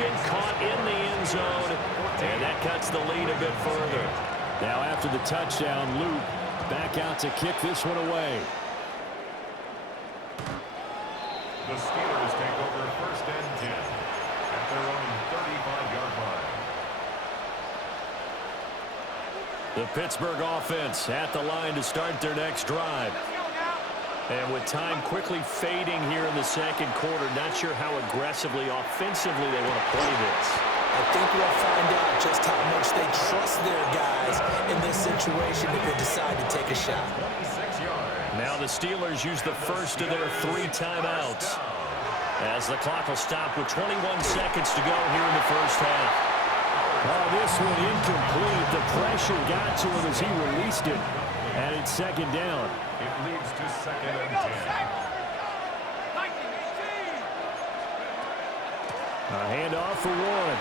completion caught in the end zone, and that cuts the lead a bit further. Now after the touchdown, Luke back out to kick this one away. The Steelers take over 1st and 10 at their own 35-yard line. The Pittsburgh offense at the line to start their next drive. And with time quickly fading here in the second quarter, not sure how aggressively, offensively they want to play this. I think we'll find out just how much they trust their guys in this situation if they decide to take a shot. Now the Steelers use the first of their 3 timeouts, as the clock will stop with 21 seconds to go here in the first half. Oh, this one incomplete. The pressure got to him as he released it, and it's second down. It leads to 2nd and 10. A handoff for Warren.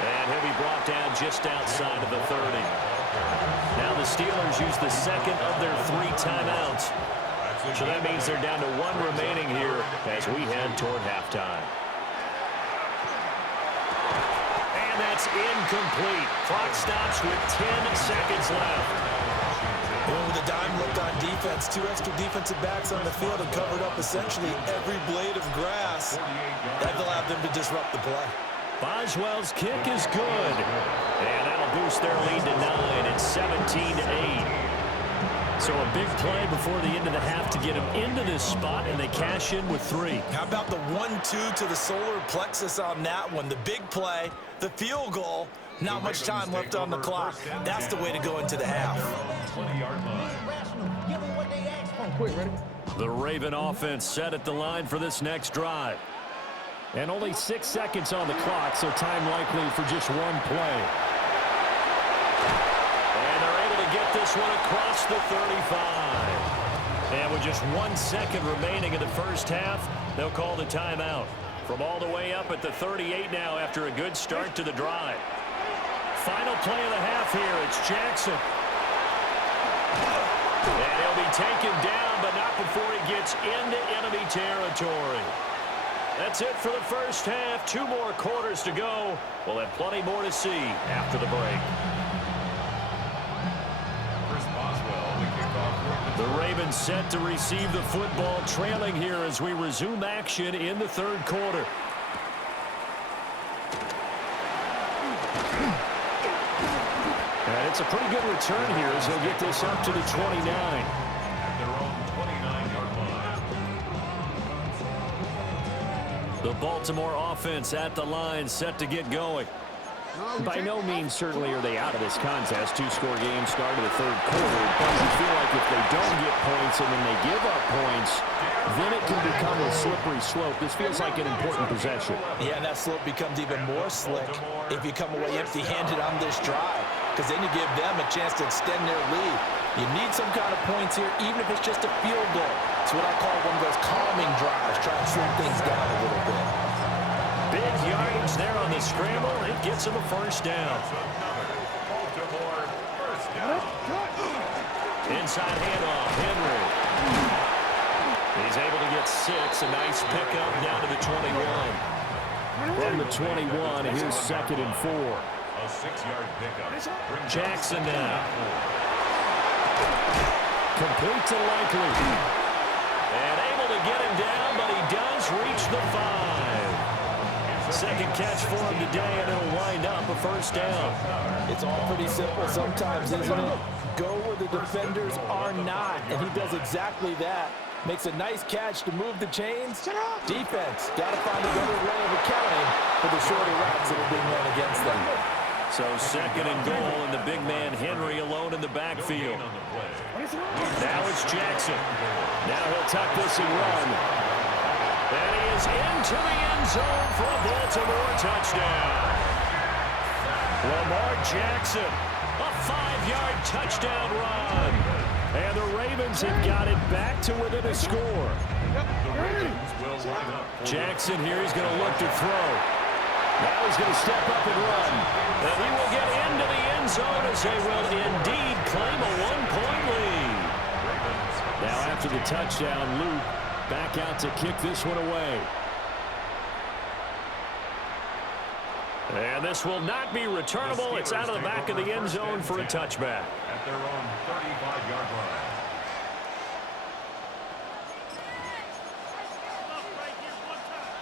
And he'll be brought down just outside of the 30. Now the Steelers use the second of their 3 timeouts. So that means they're down to 1 remaining here as we head toward halftime. And that's incomplete. Clock stops with 10 seconds left. With a dime left on defense, 2 extra defensive backs on the field and covered up essentially every blade of grass. That allowed them to disrupt the play. Boswell's kick is good. And that'll boost their lead to 9. It's 17-8. So a big play before the end of the half to get them into this spot, and they cash in with 3. How about the 1-2 to the solar plexus on that one? The big play, the field goal, not much time left on the clock. That's the way to go into the half. The Raven offense set at the line for this next drive. And only 6 seconds on the clock, so time likely for just 1 play. And they're able to get this one across the 35. And with just 1 second remaining in the first half, they'll call the timeout. From all the way up at the 38 now after a good start to the drive. Final play of the half here. It's Jackson. And he'll be taken down, but not before he gets into enemy territory. That's it for the first half. 2 more quarters to go. We'll have plenty more to see after the break. The Ravens set to receive the football, trailing here as we resume action in the third quarter. And it's a pretty good return here as they'll get this up to the 29. The Baltimore offense at the line, set to get going. By no means certainly are they out of this contest. 2-score game start of the third quarter. But you feel like if they don't get points and then they give up points, then it can become a slippery slope. This feels like an important possession. Yeah, and that slope becomes even more slick if you come away empty-handed on this drive, because then you give them a chance to extend their lead. You need some kind of points here, even if it's just a field goal. It's what I call one of those calming drives, trying to slow things down a little bit. Big yardage there on the scramble. It gets him a first down. Inside handoff, Henry. He's able to get 6. A nice pickup down to the 21. From the 21, here's 2nd and 4. A 6-yard pickup. Jackson now. Complete to Likely. And able to get him down, but he does reach the 5. Second catch for him today, and it'll wind up a first down. It's all pretty simple sometimes, isn't it? Go where the defenders are not, and he does exactly that. Makes a nice catch to move the chains. Defense, got to find a better way of accounting for the shorter routes that are being run against them. So 2nd and goal, and the big man Henry alone in the backfield. Now it's Jackson. Now he'll tuck this and run. And he is into the end zone for a Baltimore touchdown. Lamar Jackson, a 5-yard touchdown run. And the Ravens have got it back to within a score. Jackson here, he's going to look to throw. Now he's going to step up and run. And he will get into the end zone as they will indeed claim a 1-point lead. Now after the touchdown, Luke back out to kick this one away. And this will not be returnable. It's out of the back of the end zone for a touchback. At their own 35-yard line.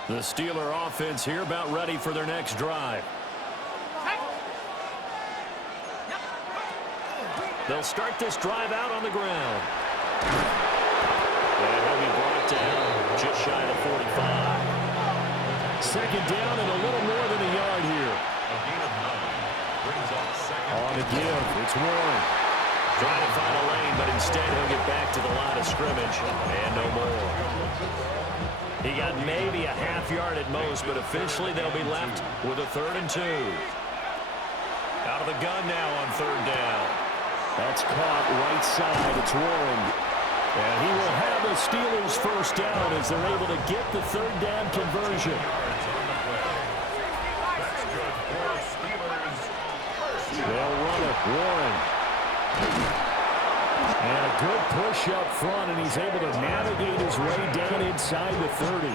The Steeler offense here about ready for their next drive. They'll start this drive out on the ground. And he'll be brought down just shy of 45. Second down and a little more than a yard here. A gain of 9 brings up second. On the give, it's Warren. Trying to find a lane, but instead he'll get back to the line of scrimmage. And no more. He got maybe a half yard at most, but officially they'll be left with a 3rd and 2. Out of the gun now on 3rd down. That's caught right side. It's Warren. And he will have the Steelers first down as they're able to get the 3rd down conversion. They'll run it. Warren. And a good push up front, and he's able to navigate his way down inside the 30.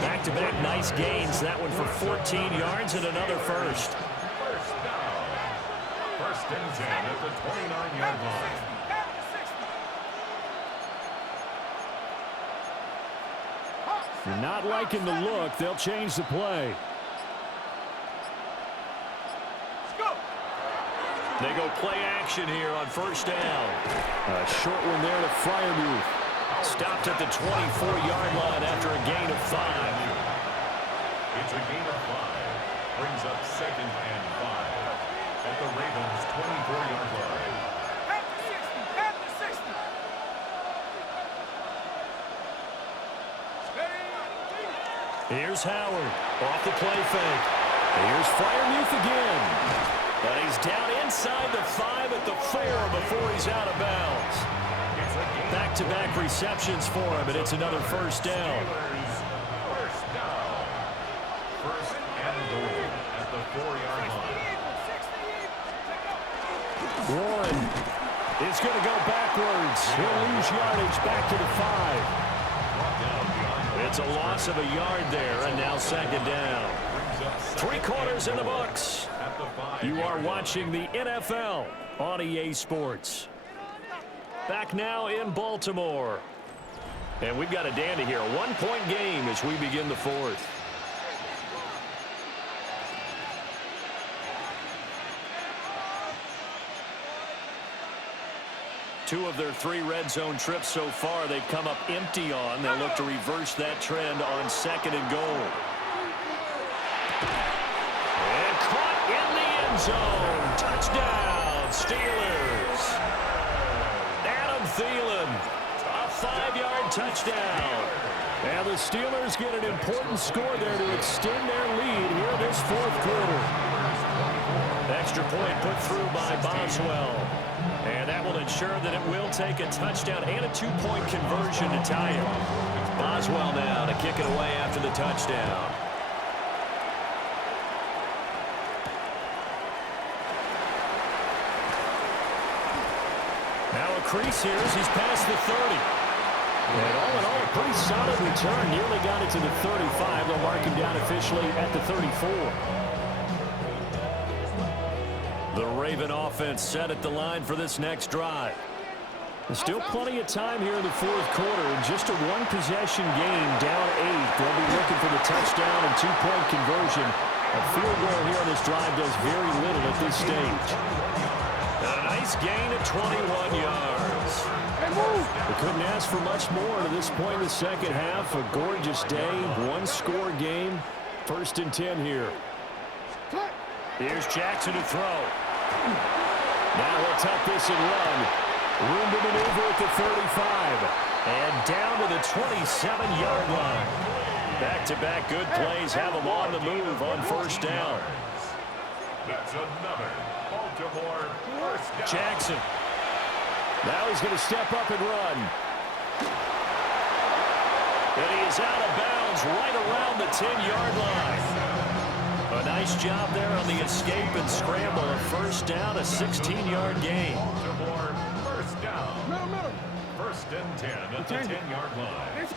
Back-to-back nice gains. That one for 14 yards and another first. First and 10 at the 29-yard line. If you're not liking the look, they'll change the play. They go play action here on first down. A short one there to Freiermuth. Stopped at the 24-yard line after a gain of 5. It's a gain of 5. Brings up 2nd and 5 at the Ravens' 24-yard line. At the 60. Here's Howard off the play fake. Here's Freiermuth again. But he's down inside the 5 at the 4 before he's out of bounds. Back-to-back receptions for him, and it's another first down. First down. First and goal at the 4-yard line. Warren is going to go backwards. He'll lose yardage back to the 5. It's a loss of a yard there, and now second down. 3 quarters in the books. You are watching the NFL on EA Sports. Back now in Baltimore. And we've got a dandy here. A 1-point game as we begin the 4th. Two of their 3 red zone trips so far they've come up empty on. They'll look to reverse that trend on 2nd and goal. And caught in the end zone. Touchdown, Steelers. Adam Thielen, a 5-yard touchdown. And the Steelers get an important score there to extend their lead here this 4th quarter. Extra point put through by Boswell. And that will ensure that it will take a touchdown and a 2-point conversion to tie it. Boswell now to kick it away after the touchdown. Now a crease here as he's past the 30. And all in all, a pretty solid return. Nearly got it to the 35. They'll mark him down officially at the 34. The Raven offense set at the line for this next drive. There's still plenty of time here in the 4th quarter. Just a 1-possession game, down 8. They'll be looking for the touchdown and 2-point conversion. A field goal here on this drive does very little at this stage. And a nice gain of 21 yards. They couldn't ask for much more to this point in the second half. A gorgeous day, 1-score game. 1st and 10 here. Here's Jackson to throw. Now he'll tuck this and run. Room to maneuver at the 35. And down to the 27-yard line. Back-to-back good plays have him on the move on first down. That's another Baltimore first down. Jackson. Now he's going to step up and run. And he is out of bounds right around the 10-yard line. A nice job there on the escape and scramble. A first down, a 16-yard gain. Baltimore first down. First and 10 at the 10-yard line.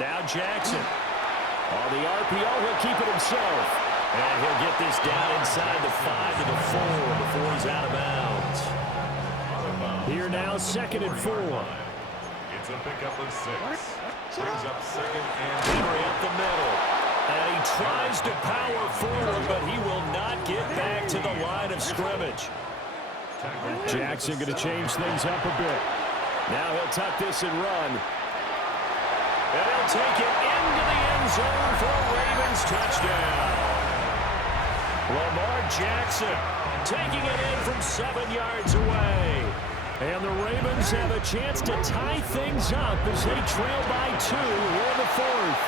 Now Jackson. On the RPO, he'll keep it himself. And he'll get this down inside the 5 to the 4 before he's out of bounds. Here now, 2nd and 4. It's a pickup of 6. Brings up 2nd and Henry up the middle. And he tries to power forward, but he will not get back to the line of scrimmage. Jackson going to change things up a bit. Now he'll tuck this and run. And he'll take it into the end zone for a Ravens touchdown. Lamar Jackson taking it in from 7 yards away. And the Ravens have a chance to tie things up as they trail by 2 here in the 4th.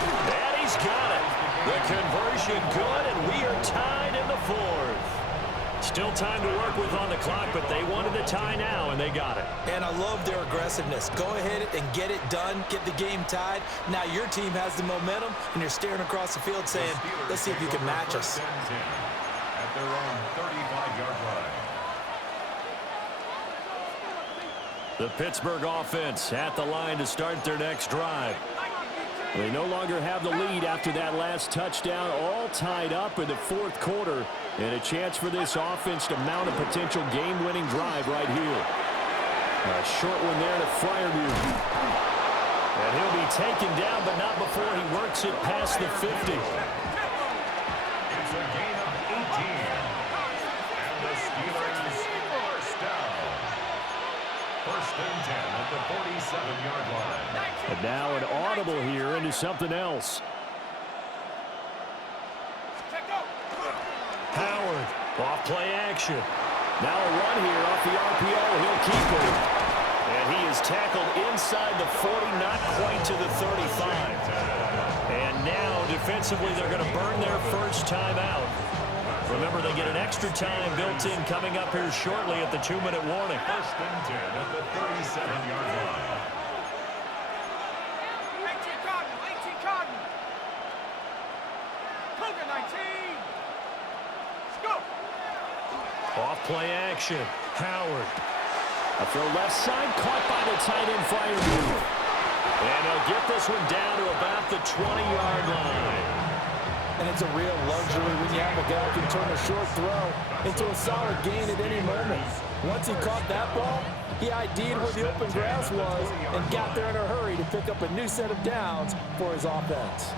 And he's got it. The conversion good, and we are tied in the 4th. Still time to work with on the clock, but they wanted the tie now, and they got it. And I love their aggressiveness. Go ahead and get it done, get the game tied. Now your team has the momentum, and you're staring across the field saying, let's see if you can match us. At their own 35-yard line. The Pittsburgh offense at the line to start their next drive. They no longer have the lead after that last touchdown, all tied up in the 4th quarter, and a chance for this offense to mount a potential game-winning drive right here. A short one there to Fryermuth. And he'll be taken down, but not before he works it past the 50. It's a gain of 18. And the Steelers first down. 1st and 10 at the 47-yard line. And now an audible here into something else. Howard, off play action. Now a run here off the RPO. He'll keep it. And he is tackled inside the 40, not quite to the 35. And now defensively they're going to burn their first time out. Remember, they get an extra time built in coming up here shortly at the 2-minute warning. 1st and 10 at the 37-yard line. 18 Cardinal, 18 Cardinal. Cougar 19. Let's go. Off play action. Howard. A throw left side, caught by the tight end Fryermuth. And he'll get this one down to about the 20-yard line. And it's a real luxury when you have a guy who can turn a short throw into a solid gain at any moment. Once he caught that ball, he ID'd where the open grass was and got there in a hurry to pick up a new set of downs for his offense.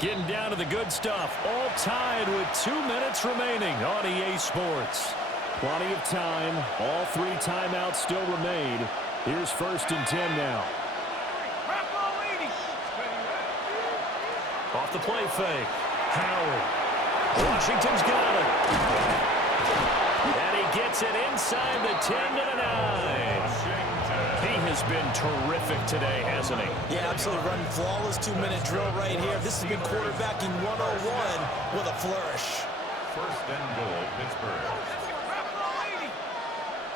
Getting down to the good stuff. All tied with 2 minutes remaining on EA Sports. Plenty of time. All 3 timeouts still remain. Here's 1st and 10 now. Off the play fake. Howard. Washington's got it. And he gets it inside the 10 to the 9. He has been terrific today, hasn't he? Yeah, absolutely running flawless 2-minute drill right here. This has been quarterbacking 101 with a flourish. 1st and goal, Pittsburgh.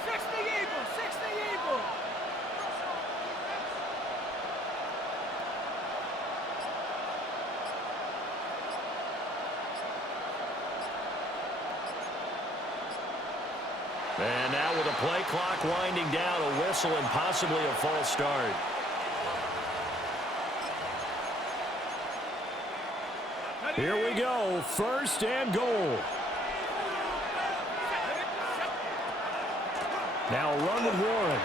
60 Eagles, 60 Eagles. And now with the play clock winding down, a whistle and possibly a false start. Here we go, 1st and goal. Now a run with Warren.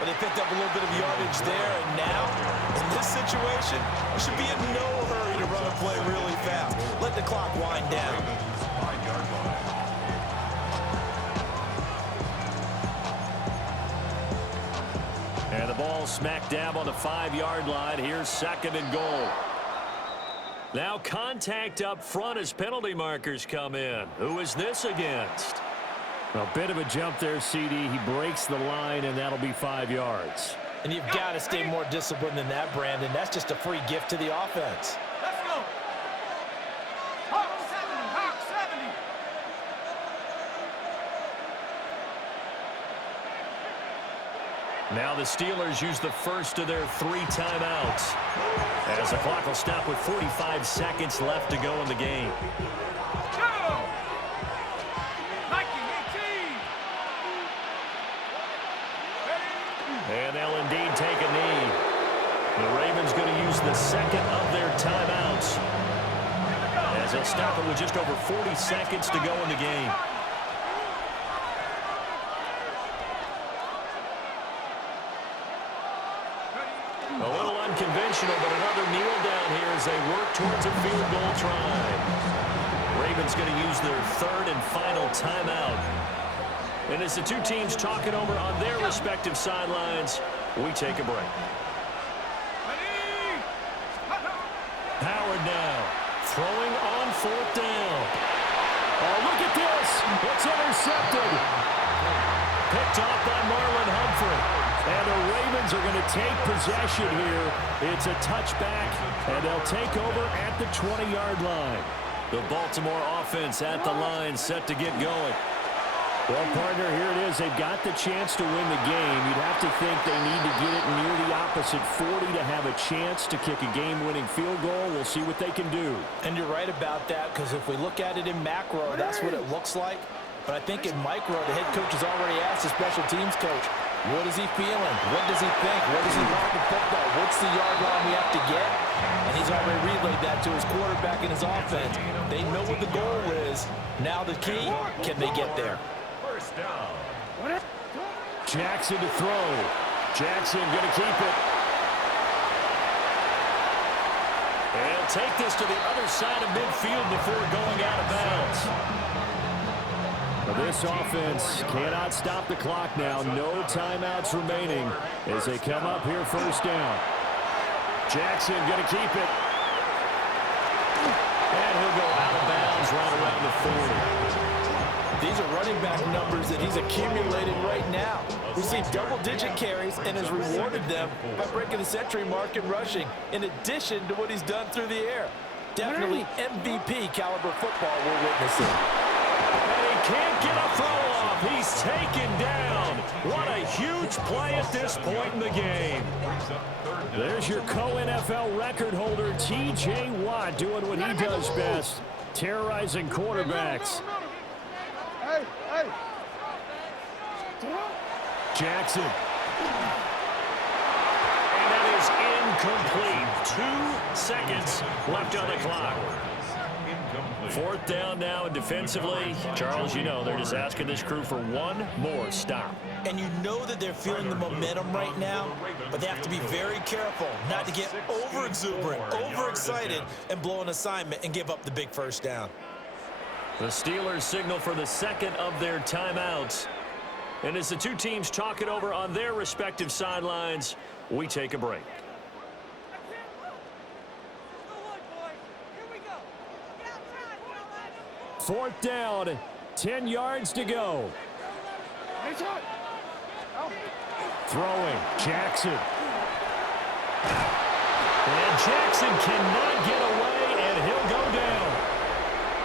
But they picked up a little bit of yardage there, and now, in this situation, you should be in no hurry to run a play really fast. Let the clock wind down. 5-yard line. And the ball smack dab on the 5-yard line. Here's 2nd and goal. Now contact up front as penalty markers come in. Who is this against? A bit of a jump there, CD. He breaks the line, and that'll be 5 yards. And you've got to stay more disciplined than that, Brandon. That's just a free gift to the offense. Let's go. Hawk 70, Hawk 70. Now the Steelers use the first of their 3 timeouts, as the clock will stop with 45 seconds left to go in the game. Go. 19, 18. And they'll indeed take a knee. The Ravens going to use the 2nd of their timeouts. as they'll stop it with just over 40 seconds to go in the game. A little unconventional, but another kneel down here as they work towards a field goal try. Ravens going to use their third and final timeout. And as the two teams talking over on their respective sidelines, we take a break. Howard now throwing on fourth down. Oh, look at this. It's intercepted. Picked off by Marlon Humphrey. And the Ravens are going to take possession here. It's a touchback, and they'll take over at the 20-yard line. The Baltimore offense at the line, set to get going. Well, partner, here it is. They've got the chance to win the game. You'd have to think they need to get it near the opposite 40 to have a chance to kick a game-winning field goal. We'll see what they can do. And you're right about that, because if we look at it in macro, that's what it looks like. But I think in micro, the head coach has already asked the special teams coach, what is he feeling? What does he think? What does he want to football? What's the yard line we have to get? And he's already relayed that to his quarterback and his offense. They know what the goal is. Now the key, can they get there? First down. Jackson to throw. Jackson going to keep it. And he'll take this to the other side of midfield before going out of bounds. This offense cannot stop the clock now. No timeouts remaining as they come up here first down. Jackson going to keep it. And he'll go out of bounds right around the 40. These are running back numbers that he's accumulating right now. We've seen double-digit carries and has rewarded them by breaking the century mark in rushing, in addition to what he's done through the air. Definitely MVP caliber football we're witnessing. And he can't get a throw off. He's taken down. What a huge play at this point in the game. There's your co-NFL record holder, T.J. Watt, doing what he does best, terrorizing quarterbacks. Jackson. And that is incomplete. 2 seconds left on the clock. Fourth down now, and defensively, Charles, you know, they're just asking this crew for one more stop. And you know that they're feeling the momentum right now, but they have to be very careful not to get over-exuberant, overexcited, and blow an assignment and give up the big first down. The Steelers signal for the second of their timeouts. And as the two teams talk it over on their respective sidelines, we take a break. Fourth down, 10 yards to go. Throwing, Jackson. And Jackson cannot get away, and he'll go down.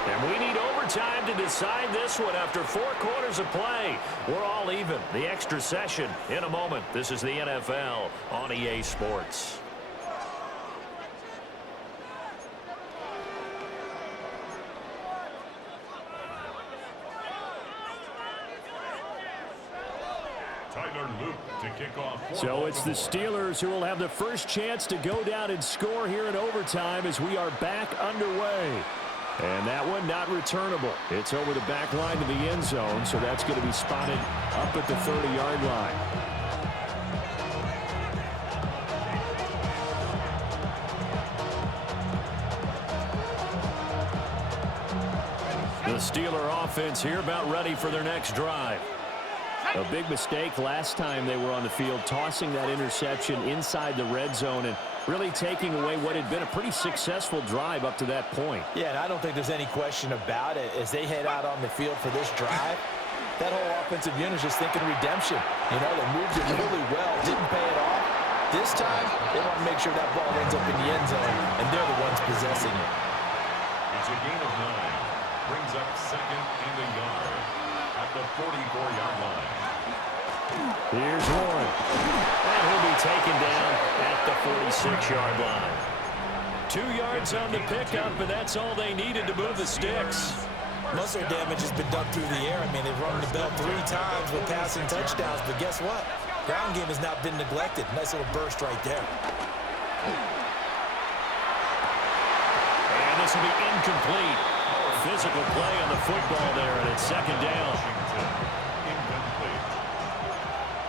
And we need overtime to decide this one after 4 quarters of play. We're all even. The extra session in a moment. This is the NFL on EA Sports. So it's the Steelers who will have the first chance to go down and score here in overtime as we are back underway. And that one not returnable. It's over the back line to the end zone, so that's going to be spotted up at the 30-yard line. The Steeler offense here about ready for their next drive. A big mistake last time they were on the field, tossing that interception inside the red zone and really taking away what had been a pretty successful drive up to that point. Yeah, and I don't think there's any question about it. As they head out on the field for this drive, that whole offensive unit is just thinking redemption. You know, they moved it really well, didn't pay it off. This time, they want to make sure that ball ends up in the end zone, and they're the ones possessing it. It's a gain of 9. Brings up second and a yard at the 44-yard line. Here's Warren. And he'll be taken down at the 46-yard line. 2 yards on the pickup, and that's all they needed to move the sticks. Most of their damage has been done through the air. I mean, they've rung the bell 3 times with passing touchdowns, but guess what? Ground game has not been neglected. Nice little burst right there. And the This will be incomplete. Physical play on the football there, and it's second down. Incomplete.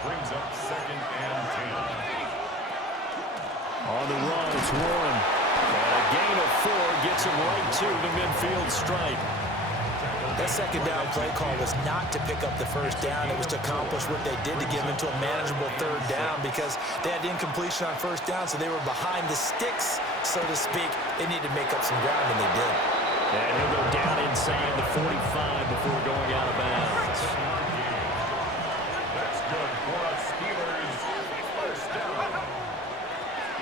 Brings up second and 10. On the run, it's Warren. And a gain of 4 gets him right to the midfield stripe. That second down play call was not to pick up the first down. It was to accomplish what they did to get them into a manageable third down because they had incompletion on first down, so they were behind the sticks, so to speak. They needed to make up some ground, and they did. And he'll go down inside the 45 before going out of bounds. That's good for a Steelers first down.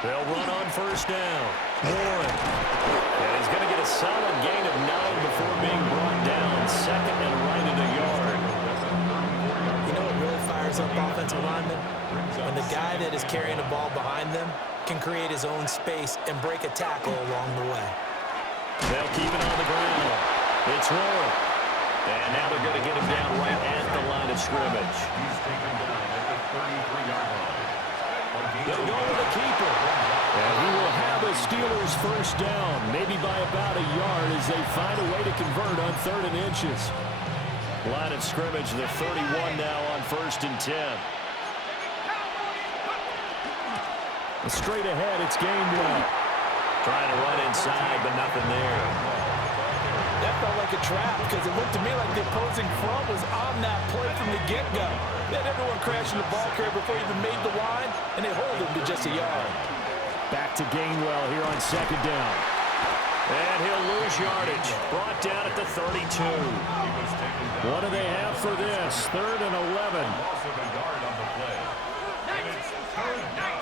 They'll run on first down. Warren. And he's going to get a solid gain of 9 before being brought down. Second and right at a yard. You know what really fires up offensive linemen? When the guy that is carrying the ball behind them can create his own space and break a tackle along the way. They'll keep it on the ground. It's Warren. And now they're going to get him down right at the line of scrimmage. He's taken down at the 33-yard line. They'll go to the keeper. And he will have a Steelers first down, maybe by about a yard as they find a way to convert on 3rd and inches. Line of scrimmage, the 31 now on 1st and 10. Straight ahead, it's Gainwell. Trying to run inside, but nothing there. That felt like a trap because it looked to me like the opposing front was on that play from the get-go. They had everyone crashing the ball carrier before he even made the line, and they hold him to just a yard. Back to Gainwell here on second down. And he'll lose yardage. Brought down at the 32. What do they have for this? 3rd and 11. Loss of a yard on the play. And it's third down.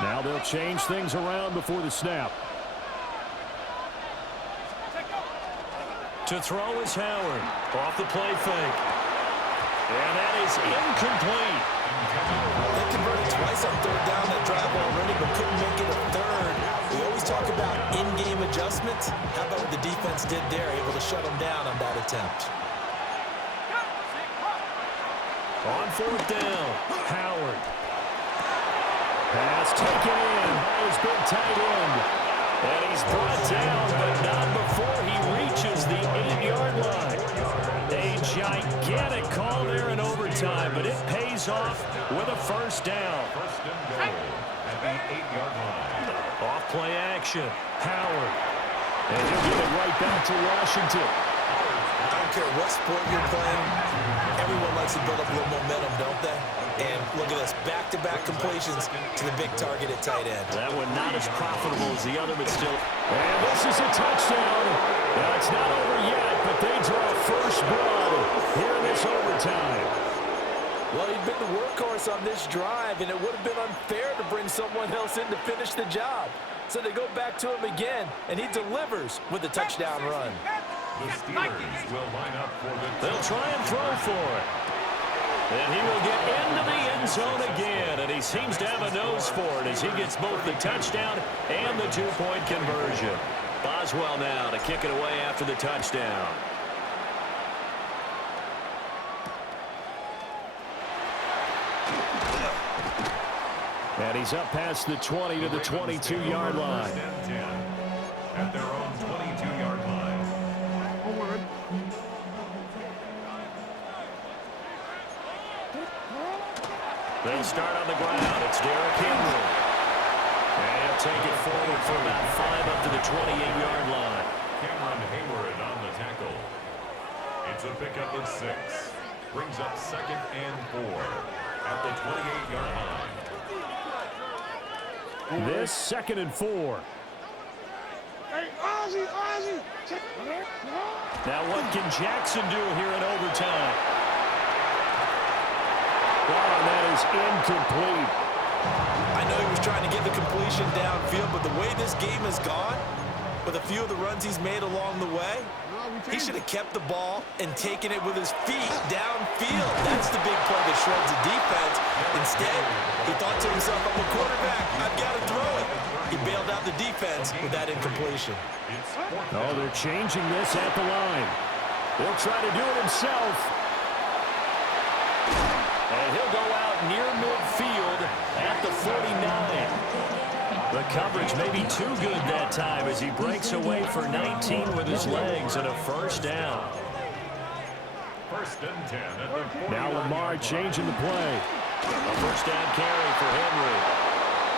Now they'll change things around before the snap. To throw is Howard. Off the play fake. And that is incomplete. They converted twice on 3rd down that drive already, but couldn't make it a 3rd. We always talk about in-game adjustments. How about what the defense did there, able to shut them down on that attempt? On 4th down, Howard. Pass taken in by his big tight end. And he's brought down, but not before he reaches the 8-yard line. A gigantic call there in overtime, but it pays off with a first down. First and goal at the 8-yard line. Off play action, Howard. And he'll give it right back to Washington. I don't care what sport you're playing, everyone likes to build up a little momentum, don't they? And look at this, back-to-back completions to the big target at tight end. That one not as profitable as the other, but still. And this is a touchdown. Now, it's not over yet, but they draw first blood here in this overtime. Well, he'd been the workhorse on this drive, and it would have been unfair to bring someone else in to finish the job. So they go back to him again, and he delivers with a touchdown run. The Steelers will line up for the... They'll try and throw for it. And he will get into the end zone again, and he seems to have a nose for it as he gets both the touchdown and the 2-point conversion. Boswell now to kick it away after the touchdown. And he's up past the 20 to the 22-yard line. First and 10 at their own 22-yard line. They'll start on the ground. It's Derrick Henry. And he'll take it forward for about 5 up to the 28-yard line. Cameron Hayward on the tackle. It's a pickup of 6. Brings up 2nd and 4 at the 28-yard line. This 2nd and 4. Now what can Jackson do here in overtime? Wow, and that is incomplete. I know he was trying to get the completion downfield, but the way this game has gone, with a few of the runs he's made along the way, he should have kept the ball and taken it with his feet downfield. That's the big play that shreds the defense. Instead, he thought to himself, I'm a quarterback, I've got to throw it. He bailed out the defense with that incompletion. Oh, they're changing this at the line. He'll try to do it himself. And he'll go out near midfield at the 49. The coverage may be too good that time as he breaks away for 19 with his legs and a first down. First and 10 at the 40. Now Lamar changing the play. A first down carry for Henry.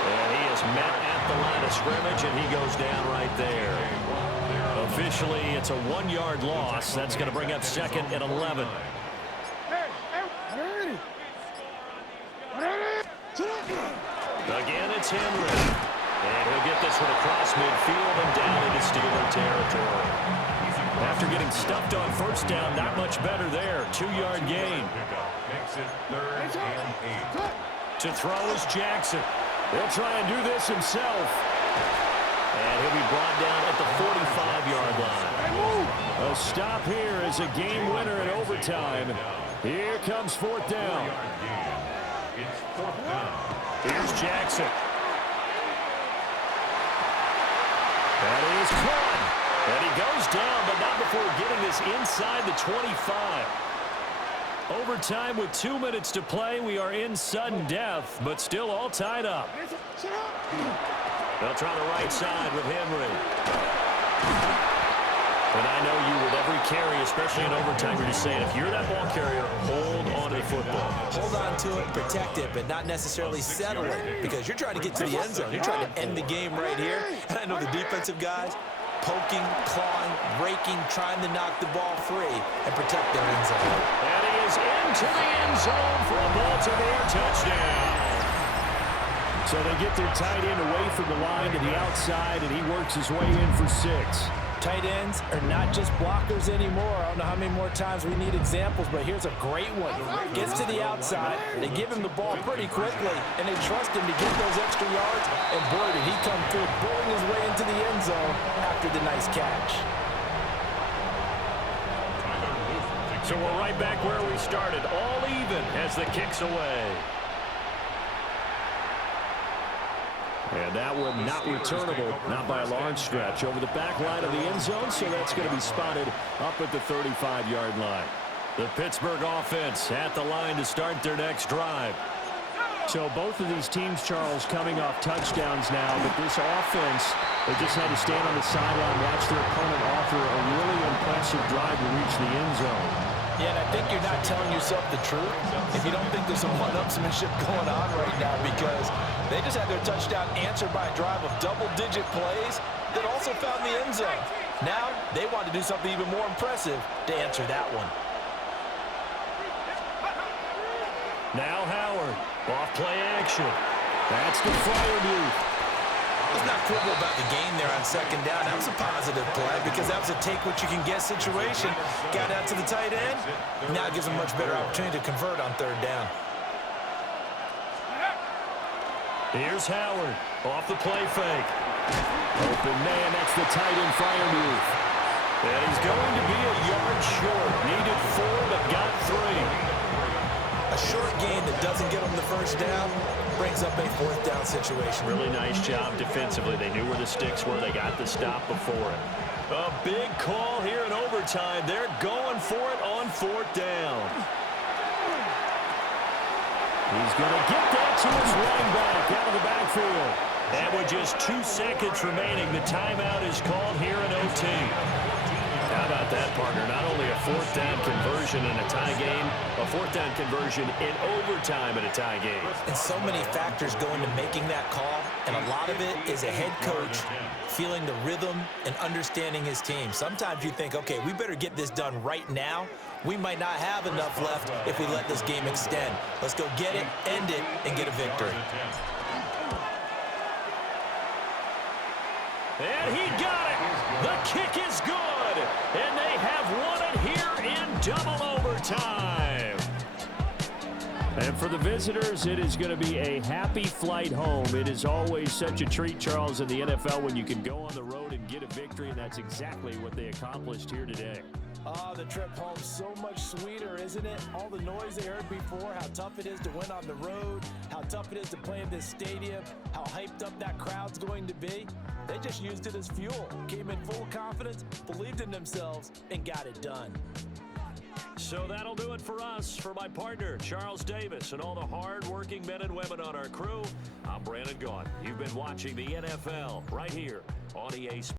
And he is met at the line of scrimmage, and he goes down right there. Officially, it's a 1-yard loss. That's going to bring up second and 11. Again, it's Henry. And he'll get this one across midfield and down into Steeler territory. After getting stuffed on first down, not much better there. 2-yard gain. Makes it 3rd and 8. To throw is Jackson. He'll try and do this himself. And he'll be brought down at the 45-yard line. A stop here is a game winner in overtime. Here comes fourth down. It's 4th down. Here's Jackson. That is caught. And he goes down, but not before getting this inside the 25. Overtime with 2 minutes to play. We are in sudden death, but still all tied up. They'll try the right side with Henry. And I know you with every carry, especially in overtime, you're just saying, if you're that ball carrier, hold on to the football. Hold on to it, protect it, but not necessarily settle it, because you're trying to get to the end zone. You're trying to end the game right here. And I know the defensive guys poking, clawing, raking, trying to knock the ball free and protect their end zone. And he is into the end zone for a Baltimore touchdown. So they get their tight end away from the line to the outside, and he works his way in for 6. Tight ends are not just blockers anymore. I don't know how many more times we need examples, but here's a great one. Gets to the outside, they give him the ball pretty quickly, and they trust him to get those extra yards, and boy, did he come through, bowling his way into the end zone after the nice catch. So we're right back where we started, all even as the kick's away. And that one not returnable, not by a large stretch, over the back line of the end zone, so that's going to be spotted up at the 35-yard line. The Pittsburgh offense at the line to start their next drive. So both of these teams, Charles, coming off touchdowns now, but this offense, they just had to stand on the sideline, watch their opponent offer a really impressive drive to reach the end zone. Yeah, and I think you're not telling yourself the truth if you don't think there's some one-upsmanship going on right now, because they just had their touchdown answered by a drive of double-digit plays that also found the end zone. Now they want to do something even more impressive to answer that one. Now Howard, off play action. That's the Freiermuth. Let's not quibble about the gain there on second down. That was a positive play because that was a take-what-you-can-get situation. Got out to the tight end. Now it gives them a much better opportunity to convert on third down. Here's Howard, off the play fake. Open man, that's the tight end Freiermuth. And he's going to be a yard short. Needed 4, but got 3. A short gain that doesn't get them the first down brings up a fourth down situation. Really nice job defensively. They knew where the sticks were. They got the stop before it. A big call here in overtime. They're going for it on fourth down. He's going to get that to his running back out of the backfield. And with just 2 seconds remaining, the timeout is called here in OT. How about that, partner? Not only a fourth down conversion in a tie game, a fourth down conversion in overtime in a tie game. And so many factors go into making that call, and a lot of it is a head coach feeling the rhythm and understanding his team. Sometimes you think, okay, we better get this done right now. We might not have enough left if we let this game extend. Let's go get it, end it, and get a victory. And he got it. The kick is good. And they have won it here in double overtime. And for the visitors, it is going to be a happy flight home. It is always such a treat, Charles, in the NFL when you can go on the road and get a victory, and that's exactly what they accomplished here today. Oh, the trip home so much sweeter, isn't it? All the noise they heard before, how tough it is to win on the road, how tough it is to play in this stadium, how hyped up that crowd's going to be. They just used it as fuel, came in full confidence, believed in themselves, and got it done. So that'll do it for us. For my partner, Charles Davis, and all the hard-working men and women on our crew, I'm Brandon Gaughan. You've been watching the NFL right here on EA Sports.